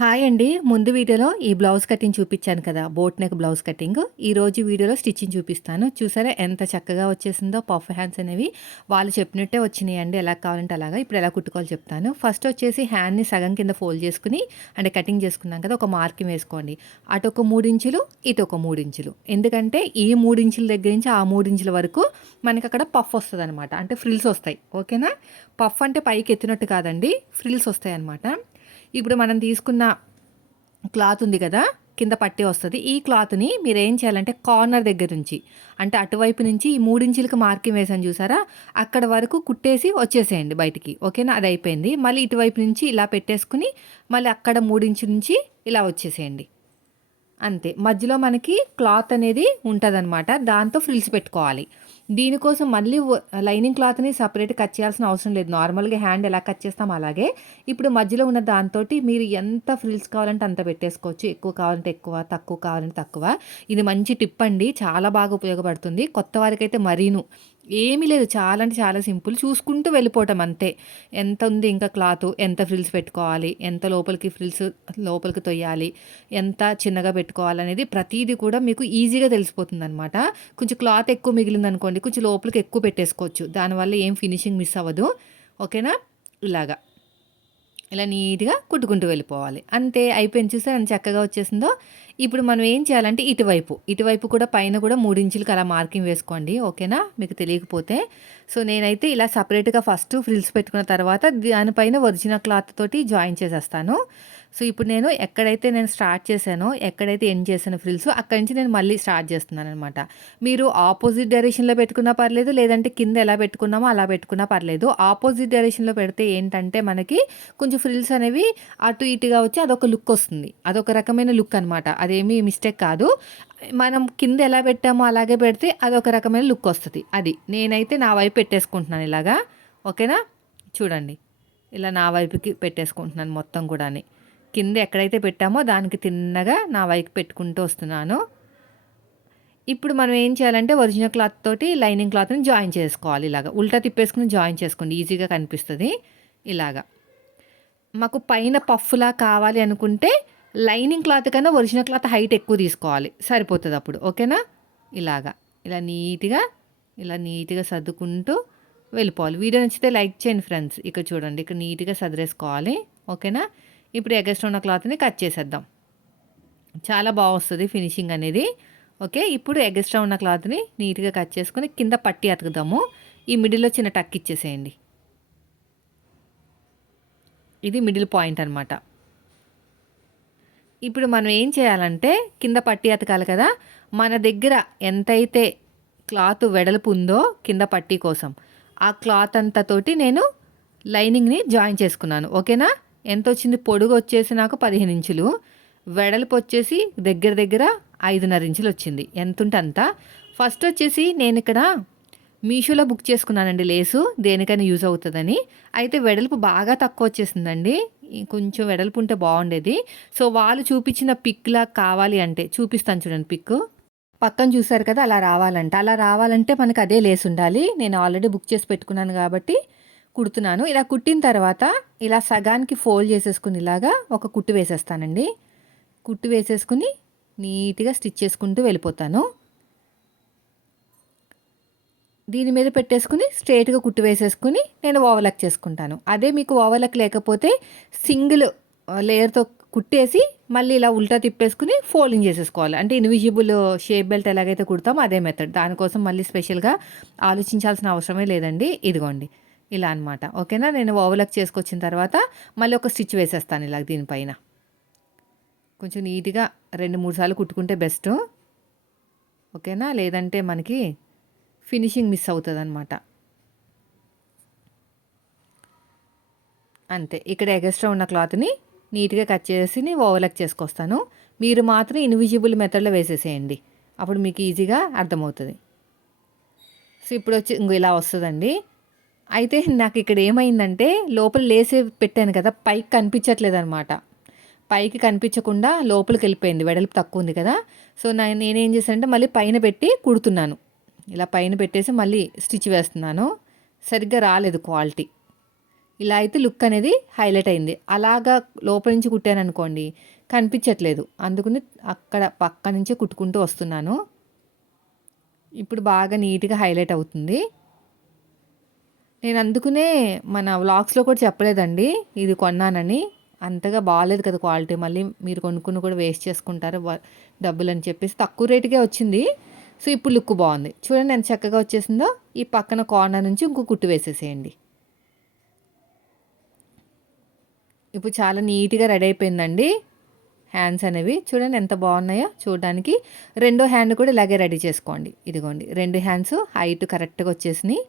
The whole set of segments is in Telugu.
హాయ్ అండి. ముందు వీడియోలో ఈ బ్లౌజ్ కటింగ్ చూపించాను కదా బోట్ నెక్ బ్లౌజ్ కటింగ్. ఈ రోజు వీడియోలో స్టిచ్చింగ్ చూపిస్తాను. చూసారా ఎంత చక్కగా వచ్చేసిందో పఫ్ హ్యాండ్స్ అనేవి. వాళ్ళు చెప్పినట్టే వచ్చినాయి అండి ఎలా కావాలంటే అలాగా. ఇప్పుడు ఎలా కుట్టుకోవాలో చెప్తాను. ఫస్ట్ వచ్చేసి హ్యాండ్ని సగం కింద ఫోల్డ్ చేసుకుని అంటే కటింగ్ చేసుకున్నాం కదా ఒక మార్కింగ్ వేసుకోండి. అటు ఒక మూడు ఇంచులు ఇటు ఒక మూడు ఇంచులు. ఎందుకంటే ఈ మూడు ఇంచుల దగ్గర నుంచి ఆ మూడు ఇంచుల వరకు మనకి అక్కడ పఫ్ వస్తుంది అనమాట అంటే ఫ్రిల్స్ వస్తాయి. ఓకేనా? పఫ్ అంటే పైకి ఎత్తినట్టు కాదండి ఫ్రిల్స్ వస్తాయి అనమాట ఇప్పుడు మనం తీసుకున్న క్లాత్ ఉంది కదా కింద పట్టి వస్తుంది. ఈ క్లాత్ని మీరు ఏం చేయాలంటే కార్నర్ దగ్గర నుంచి అంటే అటువైపు నుంచి ఈ మూడించులకి మార్కింగ్ వేసాను చూసారా అక్కడ వరకు కుట్టేసి వచ్చేసేయండి బయటికి. ఓకేనా? అది అయిపోయింది. మళ్ళీ ఇటువైపు నుంచి ఇలా పెట్టేసుకుని మళ్ళీ అక్కడ మూడించు నుంచి ఇలా వచ్చేసేయండి. అంతే. మధ్యలో మనకి క్లాత్ అనేది ఉంటుందన్నమాట. దాంతో ఫ్రిల్స్ పెట్టుకోవాలి. దీనికోసం మళ్ళీ లైనింగ్ క్లాత్ని సపరేట్ కట్ చేయాల్సిన అవసరం లేదు. నార్మల్గా హ్యాండ్ ఎలా కట్ చేస్తాం అలాగే ఇప్పుడు మధ్యలో ఉన్న దాంతో మీరు ఎంత ఫ్రిల్స్ కావాలంటే అంత పెట్టేసుకోవచ్చు. ఎక్కువ కావాలంటే ఎక్కువ తక్కువ కావాలంటే తక్కువ. ఇది మంచి టిప్ అండి. చాలా బాగా ఉపయోగపడుతుంది. కొత్త వారికి అయితే మరీను. ఏమీ లేదు. చాలా అంటే చాలా సింపుల్. చూసుకుంటూ వెళ్ళిపోవటం అంతే. ఎంత ఉంది ఇంకా క్లాత్? ఎంత ఫ్రిల్స్ పెట్టుకోవాలి? ఎంత లోపలికి ఫ్రిల్స్ లోపలికి తొయ్యాలి? ఎంత చిన్నగా పెట్టుకోవాలి అనేది ప్రతిదీ కూడా మీకు ఈజీగా తెలిసిపోతుంది అనమాట కొంచెం క్లాత్ ఎక్కువ మిగిలింది అనుకోండి కొంచెం లోపలికి ఎక్కువ పెట్టేసుకోవచ్చు. దానివల్ల ఏం ఫినిషింగ్ మిస్ అవ్వదు. ఓకేనా? ఇలాగా. ఇలా నీట్గా కుట్టుకుంటూ వెళ్ళిపోవాలి. అంతే అయిపోయింది చూస్తే ఎంత చక్కగా వచ్చేసిందో? ఇప్పుడు మనం ఏం చేయాలంటే ఇటువైపు ఇటువైపు కూడా పైన కూడా మూడించులకి అలా మార్కింగ్ వేసుకోండి ఓకేనా? మీకు తెలియకపోతే. సో నేనైతే ఇలా సపరేట్గా ఫస్ట్ ఫ్రిల్స్ పెట్టుకున్న తర్వాత దానిపైన ఒరిజినల్ క్లాత్ తోటి జాయిన్ చేసేస్తాను. సో ఇప్పుడు నేను ఎక్కడైతే నేను స్టార్ట్ చేశానో ఎక్కడైతే ఎండ్ చేశానో ఫ్రిల్స్ అక్కడి నుంచి నేను మళ్ళీ స్టార్ట్ చేస్తున్నాను అనమాట మీరు ఆపోజిట్ డైరెక్షన్లో పెట్టుకున్నా పర్లేదు లేదంటే కింద ఎలా పెట్టుకున్నామో అలా పెట్టుకున్నా పర్లేదు. ఆపోజిట్ డైరెక్షన్లో పెడితే ఏంటంటే మనకి కొంచెం ఫ్రిల్స్ అనేవి అటు ఇటుగా వచ్చి అదొక లుక్ వస్తుంది. అదొక రకమైన లుక్ అనమాట అదేమీ మిస్టేక్ కాదు. మనం కింద ఎలా పెట్టామో అలాగే పెడితే అదొక రకమైన లుక్ వస్తుంది. అది నేనైతే నా వైపు పెట్టేసుకుంటున్నాను ఇలాగా. ఓకేనా? చూడండి. ఇలా నా వైపుకి పెట్టేసుకుంటున్నాను మొత్తం కూడా కింద ఎక్కడైతే పెట్టామో దానికి తిన్నగా నా వైపు పెట్టుకుంటూ వస్తున్నాను. ఇప్పుడు మనం ఏం చేయాలంటే ఒరిజినల్ క్లాత్ తోటి లైనింగ్ క్లాత్ని జాయిన్ చేసుకోవాలి ఇలాగా. ఉల్టా తిప్పేసుకుని జాయిన్ చేసుకోండి ఈజీగా కనిపిస్తుంది. ఇలాగా. మాకు పైన పఫ్లా కావాలి అనుకుంటే లైనింగ్ క్లాత్ కన్నా ఒరిజినల్ క్లాత్ హైట్ ఎక్కువ తీసుకోవాలి. సరిపోతుంది అప్పుడు. ఓకేనా? ఇలాగా. ఇలా నీట్గా ఇలా నీట్గా సర్దుకుంటూ వెళ్ళిపోవాలి. వీడియో నచ్చితే లైక్ చేయండి ఫ్రెండ్స్. ఇక్కడ చూడండి. ఇక్కడ నీట్గా సదిరేసుకోవాలి ఓకేనా? ఇప్పుడు ఎగస్ట్ ఉన్న క్లాత్ని కట్ చేసేద్దాం. చాలా బాగా వస్తుంది ఫినిషింగ్ అనేది. ఓకే ఇప్పుడు ఎగస్ట్రా ఉన్న క్లాత్ని నీట్గా కట్ చేసుకొని కింద పట్టి అతుకుదాము. ఈ మిడిల్లో చిన్న టక్ ఇచ్చేసేయండి. ఇది మిడిల్ పాయింట్ అనమాట ఇప్పుడు మనం ఏం చేయాలంటే కింద పట్టి అతకాలి కదా. మన దగ్గర ఎంతైతే క్లాత్ వెడల్పు ఉందో కింద పట్టీ కోసం ఆ క్లాత్ అంతతోటి నేను లైనింగ్ని జాయిన్ చేసుకున్నాను. ఓకేనా? ఎంత వచ్చింది పొడుగు వచ్చేసి నాకు పదిహేను ఇంచులు. వెడల్పు వచ్చేసి దగ్గర దగ్గర ఐదున్నర ఇంచులు వచ్చింది ఎంత ఉంటే అంత ఫస్ట్ వచ్చేసి నేను ఇక్కడ మీషోలో బుక్ చేసుకున్నానండి లేసు. దేనికైనా యూజ్ అవుతుందని. అయితే వెడల్పు బాగా తక్కువ వచ్చేసిందండి. కొంచెం వెడల్పు ఉంటే బాగుండేది. సో వాళ్ళు చూపించిన పిక్లా కావాలి అంటే చూపిస్తాను చూడండి పిక్ పక్కన చూసారు కదా అలా రావాలంట. అలా రావాలంటే మనకు అదే లేస్ ఉండాలి. నేను ఆల్రెడీ బుక్ చేసి పెట్టుకున్నాను కాబట్టి కుడుతున్నాను. ఇలా కుట్టిన తర్వాత ఇలా సగానికి ఫోల్డ్ చేసేసుకుని ఇలాగా ఒక కుట్టు వేసేస్తానండి. కుట్టు వేసేసుకుని నీట్గా స్టిచ్ చేసుకుంటూ వెళ్ళిపోతాను. దీని మీద పెట్టేసుకుని స్ట్రేట్గా కుట్టు వేసేసుకుని నేను ఓవర్లక్ చేసుకుంటాను. అదే మీకు ఓవర్లక్ లేకపోతే సింగిల్ లేయర్తో కుట్టేసి మళ్ళీ ఇలా ఉల్టా తిప్పేసుకుని ఫోల్డింగ్ చేసేసుకోవాలి. అంటే ఇన్విజిబుల్ షేప్ బెల్ట్ ఎలాగైతే కుడతామో అదే మెథడ్. దానికోసం మళ్ళీ స్పెషల్గా ఆలోచించాల్సిన అవసరమే లేదండి. ఇదిగోండి. ఇలా అనమాట ఓకేనా? నేను ఓవర్లక్ చేసుకొచ్చిన తర్వాత మళ్ళీ ఒక స్టిచ్ వేసేస్తాను ఇలా దీనిపైన. కొంచెం నీట్గా రెండు మూడు సార్లు కుట్టుకుంటే బెస్ట్. ఓకేనా? లేదంటే మనకి ఫినిషింగ్ మిస్ అవుతుంది అనమాట అంతే. ఇక్కడ ఎగస్ట్రా ఉన్న క్లాత్ని నీట్గా కట్ చేసి ఓవర్లక్ చేసుకొస్తాను. మీరు మాత్రం ఇన్విజిబుల్ మెథడ్లో వేసేసేయండి. అప్పుడు మీకు ఈజీగా అర్థమవుతుంది. సో ఇప్పుడు వచ్చి ఇంకో ఇలా వస్తుందండి. అయితే నాకు ఇక్కడ ఏమైందంటే లోపల లేసే పెట్టాను కదా పైకి కనిపించట్లేదు అనమాట పైకి కనిపించకుండా లోపలికి వెళ్ళిపోయింది వెడల్పు తక్కువ ఉంది కదా. సో నేనేం చేశానంటే మళ్ళీ పైన పెట్టి కుడుతున్నాను. ఇలా పైన పెట్టేసి మళ్ళీ స్టిచ్ వేస్తున్నాను. సరిగ్గా రాలేదు క్వాలిటీ. ఇలా అయితే లుక్ అనేది హైలైట్ అయింది. అలాగా లోపల నుంచి కుట్టాను అనుకోండి కనిపించట్లేదు. అందుకని అక్కడ పక్క నుంచే కుట్టుకుంటూ వస్తున్నాను. ఇప్పుడు బాగా నీట్గా హైలైట్ అవుతుంది. నేను అందుకునే మన వ్లాగ్స్లో కూడా చెప్పలేదండి. ఇది కొన్నానని. అంతగా బాగాలేదు కదా క్వాలిటీ. మళ్ళీ మీరు కొనుక్కుని కూడా వేస్ట్ చేసుకుంటారు. డబ్బులు అని చెప్పేసి తక్కువ రేటుకే వచ్చింది. సో ఇప్పుడు లుక్ బాగుంది. చూడండి ఎంత చక్కగా వచ్చేసిందో. ఈ పక్కన కార్నర్ నుంచి ఇంకో కుట్టు వేసేసేయండి. ఇప్పుడు చాలా నీట్గా రెడీ అయిపోయిందండి. హ్యాండ్స్ అనేవి. చూడండి ఎంత బాగున్నాయో చూడడానికి. రెండో హ్యాండ్ కూడా ఇలాగే రెడీ చేసుకోండి. ఇదిగోండి. రెండు హ్యాండ్స్ హైట్ కరెక్ట్గా వచ్చేసినాయి.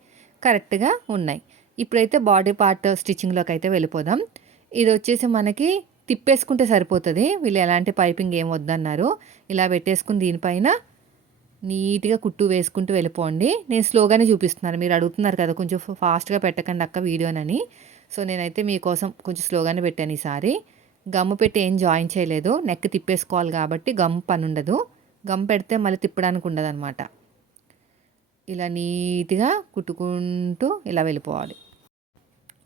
కరెక్ట్గా ఉన్నాయి. ఇప్పుడైతే బాడీ పార్ట్ స్టిచ్చింగ్లోకి అయితే వెళ్ళిపోదాం. ఇది వచ్చేసి మనకి తిప్పేసుకుంటే సరిపోతుంది. వీళ్ళు ఎలాంటి పైపింగ్ ఏం వద్దన్నారు. ఇలా పెట్టేసుకుని దీనిపైన నీట్గా కుట్టు వేసుకుంటూ వెళ్ళిపోండి. నేను స్లోగానే చూపిస్తున్నాను. మీరు అడుగుతున్నారు కదా కొంచెం ఫాస్ట్గా పెట్టకండి అక్క వీడియోనని. సో నేనైతే మీకోసం కొంచెం స్లోగానే పెట్టాను ఈసారి. గమ్ము పెట్టి ఏం జాయిన్ చేయలేదు. నెక్ తిప్పేసుకోవాలి కాబట్టి గమ్ పని ఉండదు. గమ్ పెడితే మళ్ళీ తిప్పడానికి ఉండదు అనమాట ఇలా నీట్గా కుట్టుకుంటూ ఇలా వెళ్ళిపోవాలి.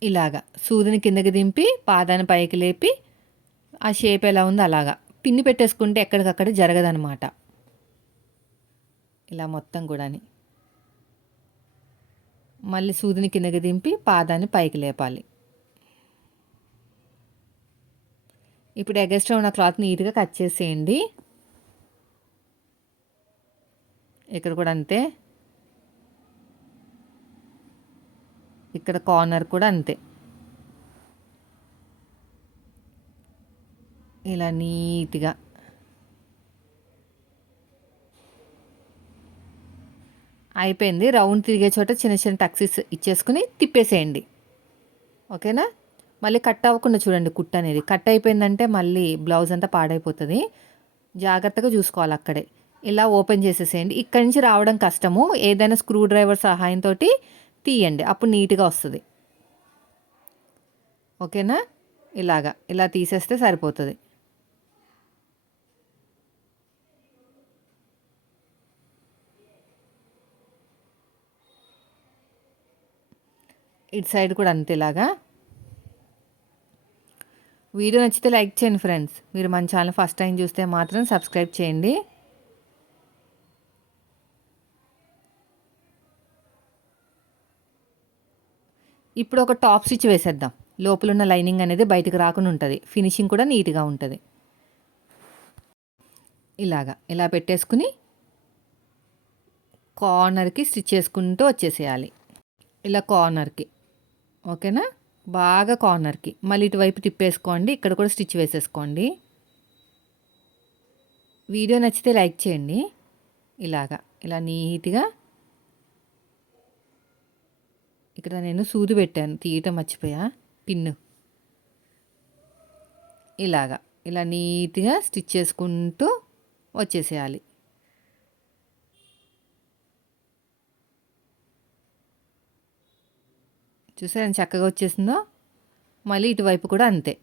ఇలాగా సూదిని కిందకి దింపి పాదాన్ని పైకి లేపి ఆ షేప్ ఎలా ఉందో అలాగా. పిన్ని పెట్టేసుకుంటే ఎక్కడికక్కడ జరగదనమాట ఇలా మొత్తం కూడాని. మళ్ళీ సూదిని కిందకి దింపి పాదాన్ని పైకి లేపాలి. ఇప్పుడు ఎగస్ట్రా ఉన్న క్లాత్ నీట్గా కట్ చేసేయండి. ఇక్కడ కూడా అంతే. ఇక్కడ కార్నర్ కూడా అంతే. ఇలా నీట్గా. అయిపోయింది. రౌండ్ తిరిగే చోట చిన్న చిన్న టక్సీస్ ఇచ్చేసుకుని తిప్పేసేయండి. ఓకేనా? మళ్ళీ కట్ అవ్వకుండా చూడండి కుట్ అనేది. కట్ అయిపోయిందంటే మళ్ళీ బ్లౌజ్ అంతా పాడైపోతుంది. జాగ్రత్తగా చూసుకోవాలి అక్కడే. ఇలా ఓపెన్ చేసేసేయండి. ఇక్కడి నుంచి రావడం కష్టము. ఏదైనా స్క్రూ డ్రైవర్ సహాయంతో తీయండి. అప్పుడు నీట్గా వస్తుంది. ఓకేనా? ఇలాగా. ఇలా తీసేస్తే సరిపోతుంది. ఇటు సైడ్ కూడా అంతేలాగా వీడియో నచ్చితే లైక్ చేయండి ఫ్రెండ్స్. మీరు మన ఛానల్ ఫస్ట్ టైం చూస్తే మాత్రం సబ్స్క్రైబ్ చేయండి. ఇప్పుడు ఒక టాప్ స్టిచ్ వేసేద్దాం. లోపల ఉన్న లైనింగ్ అనేది బయటకు రాకుండా ఉంటుంది. ఫినిషింగ్ కూడా నీట్గా ఉంటుంది. ఇలాగా ఇలా పెట్టేసుకుని కార్నర్కి స్టిచ్ చేసుకుంటూ వచ్చేసేయాలి. ఇలా కార్నర్కి. ఓకేనా? బాగా కార్నర్కి. మళ్ళీ ఇటువైపు తిప్పేసుకోండి. ఇక్కడ కూడా స్టిచ్ వేసేసుకోండి. వీడియో నచ్చితే లైక్ చేయండి. ఇలాగా ఇలా నీట్గా ఇక్కడ నేను సూది పెట్టాను తీయటం మర్చిపోయా. పిన్ను. ఇలాగా. ఇలా నీట్గా స్టిచ్ చేసుకుంటూ వచ్చేసేయాలి. చూసారా చక్కగా వచ్చేసిందో? మళ్ళీ ఇటువైపు కూడా అంతే.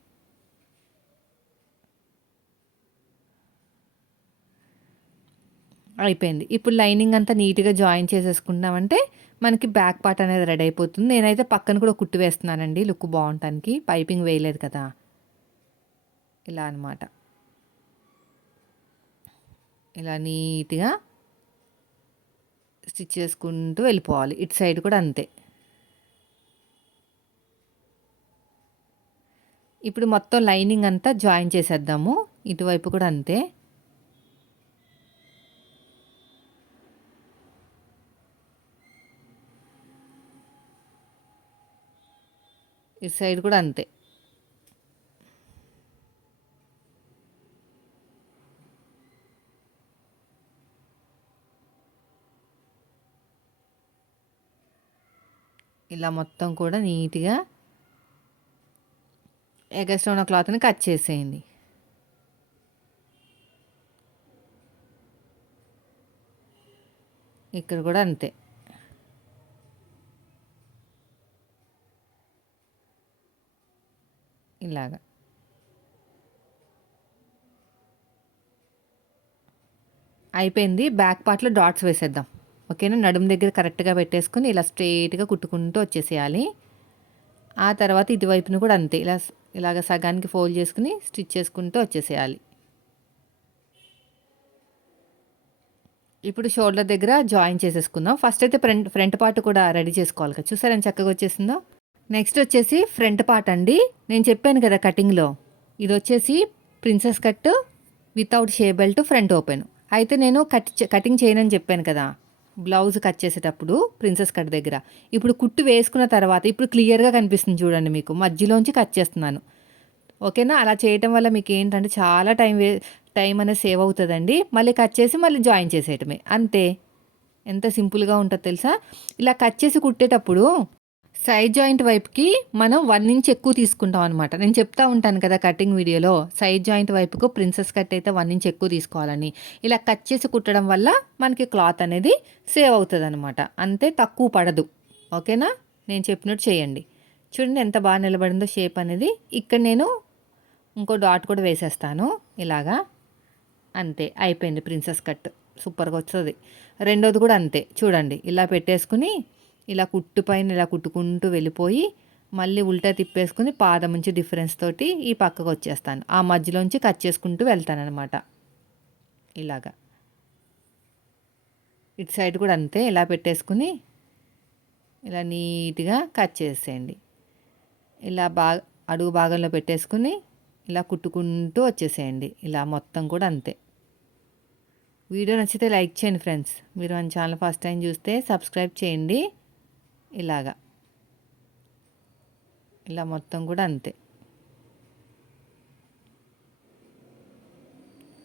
అయిపోయింది. ఇప్పుడు లైనింగ్ అంతా నీట్గా జాయిన్ చేసేసుకుంటామంటే మనకి బ్యాక్ పార్ట్ అనేది రెడీ అయిపోతుంది. నేనైతే పక్కన కూడా కుట్టు వేస్తున్నానండి. లుక్ బాగుంటానికి. పైపింగ్ వేయలేదు కదా. ఇలా అనమాట ఇలా నీట్గా స్టిచ్ చేసుకుంటూ వెళ్ళిపోవాలి. ఇటు సైడ్ కూడా అంతే. ఇప్పుడు మొత్తం లైనింగ్ అంతా జాయిన్ చేసేద్దాము. ఇటువైపు కూడా అంతే. ఇటు సైడ్ కూడా అంతే. ఇలా మొత్తం కూడా నీట్గా ఎగస్ట్రా ఉన్న క్లాత్ని కట్ చేసేయండి. ఇక్కడ కూడా అంతే. ఇలాగా. అయిపోయింది. బ్యాక్ పార్ట్లో డాట్స్ వేసేద్దాం. ఓకేనా? నడుము దగ్గర కరెక్ట్గా పెట్టేసుకుని ఇలా స్ట్రైట్గా కుట్టుకుంటూ వచ్చేసేయాలి. ఆ తర్వాత ఇటువైపును కూడా అంతే. ఇలా ఇలాగ సగానికి ఫోల్డ్ చేసుకుని స్టిచ్ చేసుకుంటూ వచ్చేసేయాలి. ఇప్పుడు షోల్డర్ దగ్గర జాయిన్ చేసేసుకుందాం. ఫస్ట్ అయితే ఫ్రంట్ ఫ్రంట్ పార్ట్ కూడా రెడీ చేసుకోవాలి కదా. చూసారా? చక్కగా వచ్చేసిందో. నెక్స్ట్ వచ్చేసి ఫ్రంట్ పార్ట్ అండి. నేను చెప్పాను కదా కటింగ్లో ఇది వచ్చేసి ప్రిన్సెస్ కట్ వితౌట్ షే బెల్ట్ ఫ్రంట్ ఓపెన్ అయితే నేను కట్ కటింగ్ చేయనని చెప్పాను కదా. బ్లౌజ్ కట్ చేసేటప్పుడు ప్రిన్సెస్ కట్ దగ్గర. ఇప్పుడు కుట్టు వేసుకున్న తర్వాత ఇప్పుడు క్లియర్గా కనిపిస్తుంది చూడండి మీకు. మధ్యలోంచి కట్ చేస్తున్నాను. ఓకేనా? అలా చేయటం వల్ల మీకు ఏంటంటే చాలా టైం వే టైం అనేది సేవ్ అవుతుందండి. మళ్ళీ కట్ చేసి మళ్ళీ జాయిన్ చేసేయటమే. అంతే. ఎంత సింపుల్గా ఉంటుందో తెలుసా? ఇలా కట్ చేసి కుట్టేటప్పుడు సైడ్ జాయింట్ వైపుకి మనం వన్ ఇంచ్ ఎక్కువ తీసుకుంటాం అనమాట నేను చెప్తా ఉంటాను కదా కటింగ్ వీడియోలో సైడ్ జాయింట్ వైపుకు ప్రిన్సెస్ కట్ అయితే వన్ ఇంచ్ ఎక్కువ తీసుకోవాలని. ఇలా కట్ చేసి కుట్టడం వల్ల మనకి క్లాత్ అనేది సేవ్ అవుతుంది అనమాట అంతే తక్కువ పడదు. ఓకేనా నేను చెప్పినట్టు చేయండి. చూడండి ఎంత బాగా నిలబడిందో షేప్ అనేది. ఇక్కడ నేను ఇంకో డాట్ కూడా వేసేస్తాను. ఇలాగా. అంతే అయిపోయింది ప్రిన్సెస్ కట్ సూపర్గా వస్తుంది. రెండోది కూడా అంతే. చూడండి ఇలా పెట్టేసుకుని ఇలా కుట్టు పైన ఇలా కుట్టుకుంటూ వెళ్ళిపోయి మళ్ళీ ఉల్టా తిప్పేసుకుని పాదం నుంచి డిఫరెన్స్ తోటి ఈ పక్కకు వచ్చేస్తాను. ఆ మధ్యలోంచి కట్ చేసుకుంటూ వెళ్తానమాట ఇలాగా. ఇటు సైడ్ కూడా అంతే ఇలా పెట్టేసుకుని ఇలా నీట్గా కట్ చేసేయండి. ఇలా బాగా అడుగు భాగంలో పెట్టేసుకుని ఇలా కుట్టుకుంటూ వచ్చేసేయండి. ఇలా మొత్తం కూడా అంతే. వీడియో నచ్చితే లైక్ చేయండి ఫ్రెండ్స్. మీరు మన ఛానల్ ఫస్ట్ టైం చూస్తే సబ్స్క్రైబ్ చేయండి. ఇలాగా. ఇలా మొత్తం కూడా అంతే.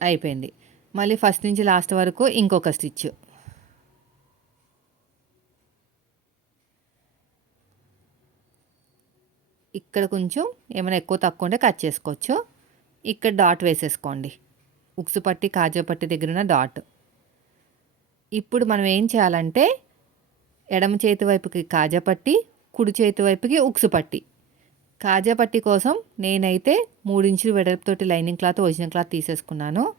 అయిపోయింది. మళ్ళీ ఫస్ట్ నుంచి లాస్ట్ వరకు ఇంకొక స్టిచ్. ఇక్కడ కొంచెం ఏమైనా ఎక్కువ తక్కువ ఉంటే కట్ చేసుకోవచ్చు. ఇక్కడ డాట్ వేసేసుకోండి. ఉక్సు పట్టి కాజా పట్టి దగ్గర ఉన్న డాట్. ఇప్పుడు మనం ఏం చేయాలంటే ఎడమ చేతి వైపుకి కాజా పట్టి కుడి చేతి వైపుకి ఉక్సు పట్టి. కాజా పట్టి కోసం నేనైతే మూడించులు వెడల్పుతోటి లైనింగ్ క్లాత్ ఒరిజినల్ క్లాత్ తీసేసుకున్నాను.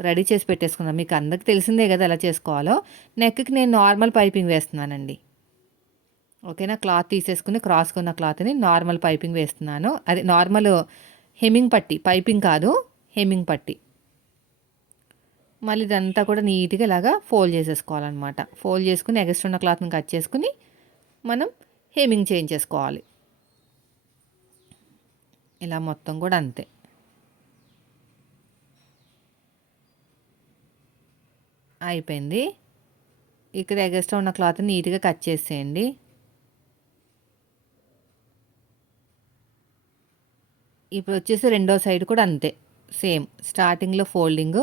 రెడీ చేసి పెట్టేసుకున్నాను. మీకు అందరికి తెలిసిందే కదా ఎలా చేసుకోవాలో. నెక్కి నేను నార్మల్ పైపింగ్ వేస్తున్నానండి. ఓకేనా? క్లాత్ తీసేసుకుని క్రాస్కున్న క్లాత్ని నార్మల్ పైపింగ్ వేస్తున్నాను. అది నార్మల్ హెమ్మింగ్ పట్టి పైపింగ్ కాదు హెమ్మింగ్ పట్టి. మళ్ళీ ఇదంతా కూడా నీట్గా ఇలాగా ఫోల్డ్ చేసేసుకోవాలన్నమాట. ఫోల్డ్ చేసుకుని ఎగస్ట్రా ఉన్న క్లాత్ని కట్ చేసుకుని మనం హేమింగ్ చేయించేసుకోవాలి. ఇలా మొత్తం కూడా అంతే. అయిపోయింది. ఇక్కడ ఎగస్ట్రా ఉన్న క్లాత్ నీట్గా కట్ చేసేయండి. ఇప్పుడు వచ్చేసి రెండో సైడ్ కూడా అంతే. సేమ్ స్టార్టింగ్లో ఫోల్డింగ్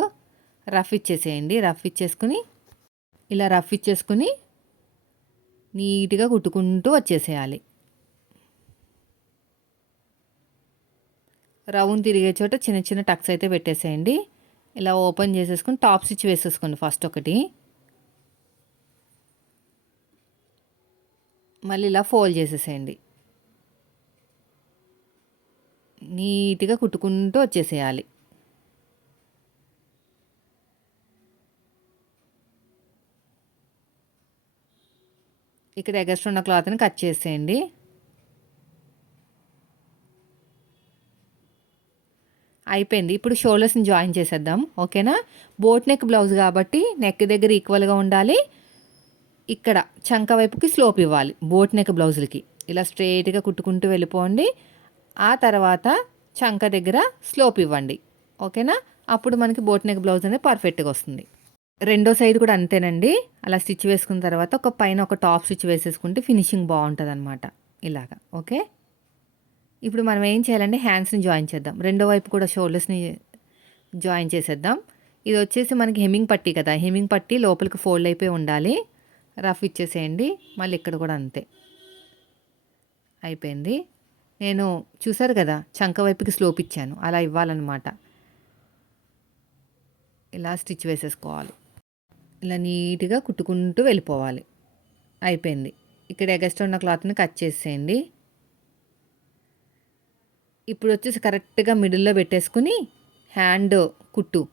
రఫ్ ఇచ్చేసేయండి రఫ్ ఇచ్చేసుకుని ఇలా రఫ్ ఇచ్చేసుకుని నీట్గా కుట్టుకుంటూ వచ్చేసేయాలి. రౌండ్ తిరిగే చోట చిన్న చిన్న టక్స్ అయితే పెట్టేసేయండి. ఇలా ఓపెన్ చేసేసుకుని టాప్ స్టిచ్ వేసేసుకోండి ఫస్ట్ ఒకటి. మళ్ళీ ఇలా ఫోల్డ్ చేసేసేయండి. నీట్గా కుట్టుకుంటూ వచ్చేసేయాలి. ఇక్కడ ఎగస్ట్రా ఉన్న క్లాత్ని కట్ చేసేయండి. అయిపోయింది. ఇప్పుడు షోల్డర్స్ని జాయిన్ చేసేద్దాం. ఓకేనా? బోట్ నెక్ బ్లౌజ్ కాబట్టి నెక్ దగ్గర ఈక్వల్గా ఉండాలి. ఇక్కడ చంక వైపుకి స్లోప్ ఇవ్వాలి బోట్ నెక్ బ్లౌజులకి. ఇలా స్ట్రైట్గా కుట్టుకుంటూ వెళ్ళిపోండి. ఆ తర్వాత చంక దగ్గర స్లోప్ ఇవ్వండి. ఓకేనా? అప్పుడు మనకి బోట్ నెక్ బ్లౌజ్ అనేది పర్ఫెక్ట్గా వస్తుంది. రెండో సైడ్ కూడా అంతేనండి. అలా స్టిచ్ వేసుకున్న తర్వాత ఒక పైన ఒక టాప్ స్టిచ్ వేసేసుకుంటే ఫినిషింగ్ బాగుంటుంది అనమాట ఇలాగా ఓకే? ఇప్పుడు మనం ఏం చేయాలంటే హ్యాండ్స్ని జాయిన్ చేద్దాం. రెండో వైపు కూడా షోల్డర్స్ని జాయిన్ చేసేద్దాం. ఇది వచ్చేసి మనకి హెమ్మింగ్ పట్టి కదా. హెమ్మింగ్ పట్టి లోపలికి ఫోల్డ్ అయిపోయి ఉండాలి. రఫ్ ఇచ్చేసేయండి. మళ్ళీ ఇక్కడ కూడా అంతే. అయిపోయింది. నేను చూసారు కదా చంక వైపుకి స్లోప్ ఇచ్చాను. అలా ఇవ్వాలన్నమాట. ఇలా స్టిచ్ వేసేసుకోవాలి. ఇలా నీట్గా కుట్టుకుంటూ వెళ్ళిపోవాలి. అయిపోయింది. ఇక్కడ ఎగస్ట్రా ఉన్న క్లాత్ని కట్ చేసేయండి. ఇప్పుడు వచ్చేసి కరెక్ట్గా మిడిల్లో పెట్టేసుకుని హ్యాండ్ కుట్టు.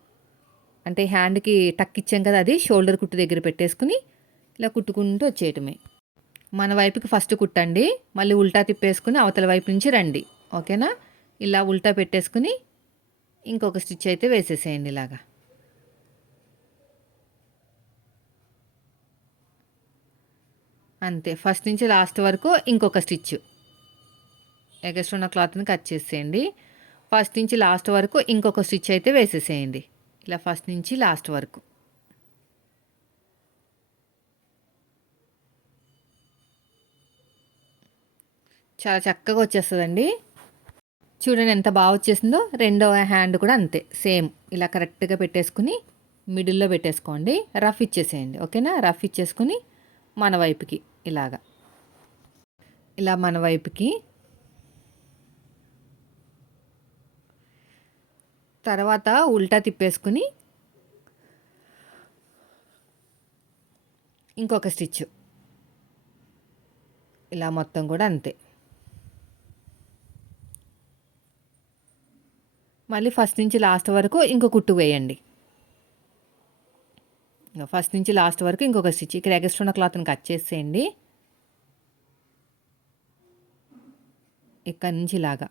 అంటే హ్యాండ్కి టక్ ఇచ్చాం కదా అది షోల్డర్ కుట్టు దగ్గర పెట్టేసుకుని ఇలా కుట్టుకుంటూ వచ్చేయటమే. మన వైపుకి ఫస్ట్ కుట్టండి. మళ్ళీ ఉల్టా తిప్పేసుకుని అవతల వైపు నుంచి రండి. ఓకేనా? ఇలా ఉల్టా పెట్టేసుకుని ఇంకొక స్టిచ్ అయితే వేసేసేయండి ఇలాగా. అంతే. ఫస్ట్ నుంచి లాస్ట్ వరకు ఇంకొక స్టిచ్. ఎగస్ట్ ఉన్న క్లాత్ని కట్ చేసేయండి. ఫస్ట్ నుంచి లాస్ట్ వరకు ఇంకొక స్టిచ్ అయితే వేసేసేయండి. ఇలా ఫస్ట్ నుంచి లాస్ట్ వరకు. చాలా చక్కగా వచ్చేస్తుందండి. చూడండి ఎంత బాగా వచ్చేసిందో. రెండవ హ్యాండ్ కూడా అంతే సేమ్. ఇలా కరెక్ట్గా పెట్టేసుకుని మిడిల్లో పెట్టేసుకోండి. రఫ్ ఇచ్చేసేయండి. ఓకేనా? రఫ్ ఇచ్చేసుకుని మన వైపుకి. ఇలాగా. ఇలా మన వైపుకి. తర్వాత ఉల్టా తిప్పేసుకుని. ఇంకొక స్టిచ్ ఇలా మొత్తం కూడా అంతే. మళ్ళీ ఫస్ట్ నుంచి లాస్ట్ వరకు ఇంకో కుట్టు వేయండి. ఫస్ట్ నుంచి లాస్ట్ వరకు ఇంకొక స్టిచ్ ఇక్కడ ఎగస్ట్ ఉన్న క్లాత్ని కట్ చేసేయండి. ఇక్కడ నుంచి ఇలాగా.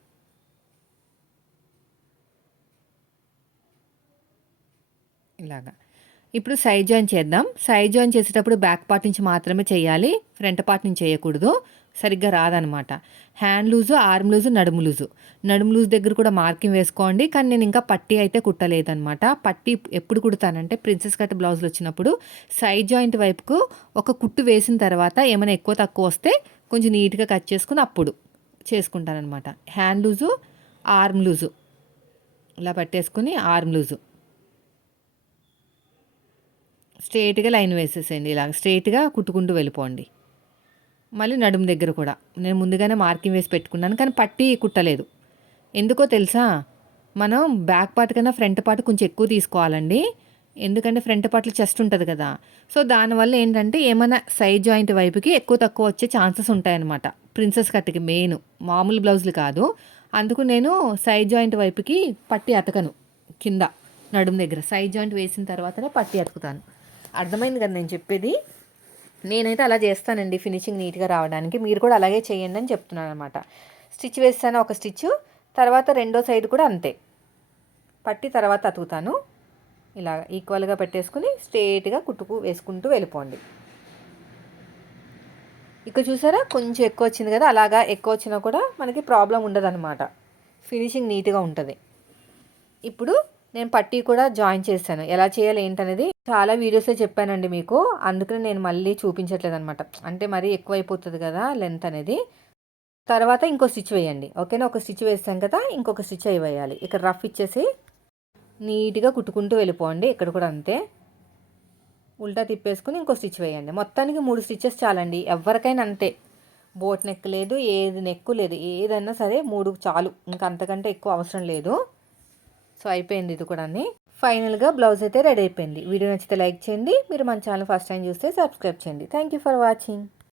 ఇలాగా. ఇప్పుడు సైడ్ జాయిన్ చేద్దాం. సైడ్ జాయిన్ చేసేటప్పుడు బ్యాక్ పార్ట్ నుంచి మాత్రమే చేయాలి. ఫ్రంట్ పార్ట్ నుంచి చేయకూడదు. సరిగ్గా రాదనమాట. హ్యాండ్ లూజు ఆర్మ్ లూజు నడుము లూజు. నడుము లూజ్ దగ్గర కూడా మార్కింగ్ వేసుకోండి. కానీ నేను ఇంకా పట్టీ అయితే కుట్టలేదనమాట. పట్టీ ఎప్పుడు కుడతానంటే ప్రిన్సెస్ కట్ బ్లౌజులు వచ్చినప్పుడు సైడ్ జాయింట్ వైపుకు ఒక కుట్టు వేసిన తర్వాత ఏమైనా ఎక్కువ తక్కువ వస్తే కొంచెం నీట్గా కట్ చేసుకుని అప్పుడు చేసుకుంటానమాట హ్యాండ్ లూజు ఆర్మ్ లూజు. ఇలా పట్టేసుకుని ఆర్మ్ లూజు. స్ట్రేట్గా లైన్ వేసేసేయండి. ఇలా స్ట్రేట్గా కుట్టుకుంటూ వెళ్ళిపోండి. మళ్ళీ నడుము దగ్గర కూడా. నేను ముందుగానే మార్కింగ్ వేసి పెట్టుకున్నాను కానీ పట్టి కుట్టలేదు. ఎందుకో తెలుసా? మనం బ్యాక్ పార్ట్ కన్నా ఫ్రంట్ పార్ట్ కొంచెం ఎక్కువ తీసుకోవాలండి. ఎందుకంటే ఫ్రంట్ పార్ట్లో చెస్ట్ ఉంటుంది కదా. సో దానివల్ల ఏంటంటే ఏమైనా సైడ్ జాయింట్ వైపుకి ఎక్కువ తక్కువ వచ్చే ఛాన్సెస్ ఉంటాయన్నమాట. ప్రిన్సెస్ కట్కి మెయిన్. మామూలు బ్లౌజులు కాదు. అందుకు నేను సైడ్ జాయింట్ వైపుకి పట్టి అతకను కింద నడుము దగ్గర. సైడ్ జాయింట్ వేసిన తర్వాతనే పట్టి అతుకుతాను. అర్థమైంది కదా నేను చెప్పేది? నేనైతే అలా చేస్తానండి ఫినిషింగ్ నీట్గా రావడానికి. మీరు కూడా అలాగే చేయండి అని చెప్తున్నాను అనమాట. స్టిచ్ వేస్తాను ఒక స్టిచ్ తర్వాత రెండో సైడ్ కూడా అంతే. పట్టి తర్వాత అతుకుతాను. ఇలా ఈక్వల్గా పెట్టేసుకుని స్ట్రేట్గా కుట్టుకు వేసుకుంటూ వెళ్ళిపోండి. ఇక్కడ చూసారా? కొంచెం ఎక్కువ వచ్చింది కదా అలాగా ఎక్కువ వచ్చినా కూడా మనకి ప్రాబ్లం ఉండదు ఫినిషింగ్ నీట్గా ఉంటుంది. ఇప్పుడు నేను పట్టీ కూడా జాయిన్ చేశాను. ఎలా చేయాలి ఏంటనేది చాలా వీడియోసే చెప్పానండి మీకు. అందుకని నేను మళ్ళీ చూపించట్లేదు అనమాట అంటే మరీ ఎక్కువ అయిపోతుంది కదా లెంత్ అనేది. తర్వాత ఇంకో స్టిచ్ వేయండి. ఓకేనా? ఒక స్టిచ్ వేస్తాం కదా ఇంకొక స్టిచ్ అయి వేయాలి. ఇక్కడ రఫ్ ఇచ్చేసి నీట్గా కుట్టుకుంటూ వెళ్ళిపోండి. ఇక్కడ కూడా అంతే. ఉల్టా తిప్పేసుకుని ఇంకో స్టిచ్ వేయండి. మొత్తానికి మూడు స్టిచ్చెస్ చాలండి. ఎవరికైనా అంతే. బోట్ నెక్ లేదు ఏది నెక్ లేదు. ఏదైనా సరే మూడు చాలు. ఇంకా అంతకంటే ఎక్కువ అవసరం లేదు. సో అయిపోయింది ఇది కూడా ఫైనల్గా బ్లౌజ్ అయితే రెడీ అయిపోయింది. వీడియో నచ్చితే లైక్ చేయండి. మీరు మన ఛానల్ ఫస్ట్ టైం చూస్తే సబ్స్క్రైబ్ చేయండి. Thank you for watching